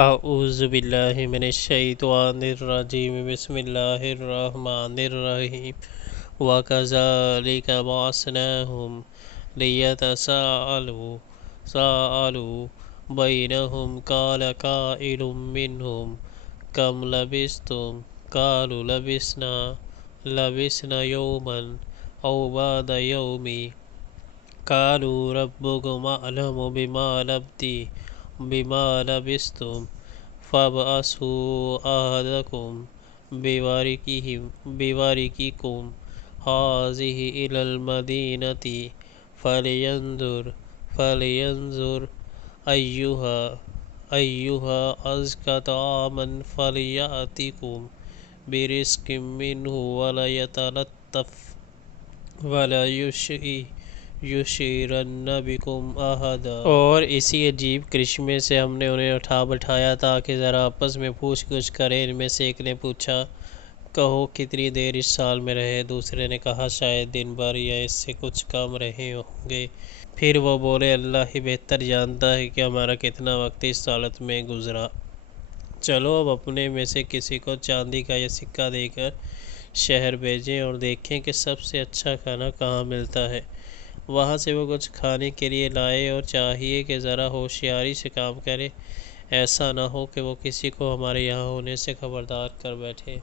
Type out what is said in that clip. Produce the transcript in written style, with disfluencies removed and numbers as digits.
اعوذ باللہ من الشیطان الرجیم بسم اللہ الرحمن الرحیم وَكَذَلِكَ بَعَثْنَاهُمْ لِيَتَسَاءَلُوا بَيْنَهُمْ قَالَ قَائِلٌ مِّنْهُمْ كَمْ لَبِثْتُمْ قَالُوا لَبِثْنَا يَوْمًا أَوْ بَعْضَ يَوْمٍ قالوا ربكم أعلم بما لبثتم فابعثوا أحدكم بورقكم هذه إلى المدينة فلينظر أيها أزكى طعاما فليأتكم برزق منه ولا يتلطف ولا یشیرن بکم احدا۔ اور اسی عجیب کرشمے سے ہم نے انہیں اٹھا بٹھایا تاکہ ذرا آپس میں پوچھ گچھ کریں۔ ان میں سے ایک نے پوچھا کہو کتنی دیر اس سال میں رہے؟ دوسرے نے کہا شاید دن بھر یا اس سے کچھ کم رہے ہوں گے۔ پھر وہ بولے اللہ ہی بہتر جانتا ہے کہ ہمارا کتنا وقت اس حالت میں گزرا۔ چلو اب اپنے میں سے کسی کو چاندی کا یہ سکہ دے کر شہر بھیجیں اور دیکھیں کہ سب سے اچھا کھانا کہاں ملتا ہے، وہاں سے وہ کچھ کھانے کے لیے لائے، اور چاہیے کہ ذرا ہوشیاری سے کام کرے، ایسا نہ ہو کہ وہ کسی کو ہمارے یہاں ہونے سے خبردار کر بیٹھے۔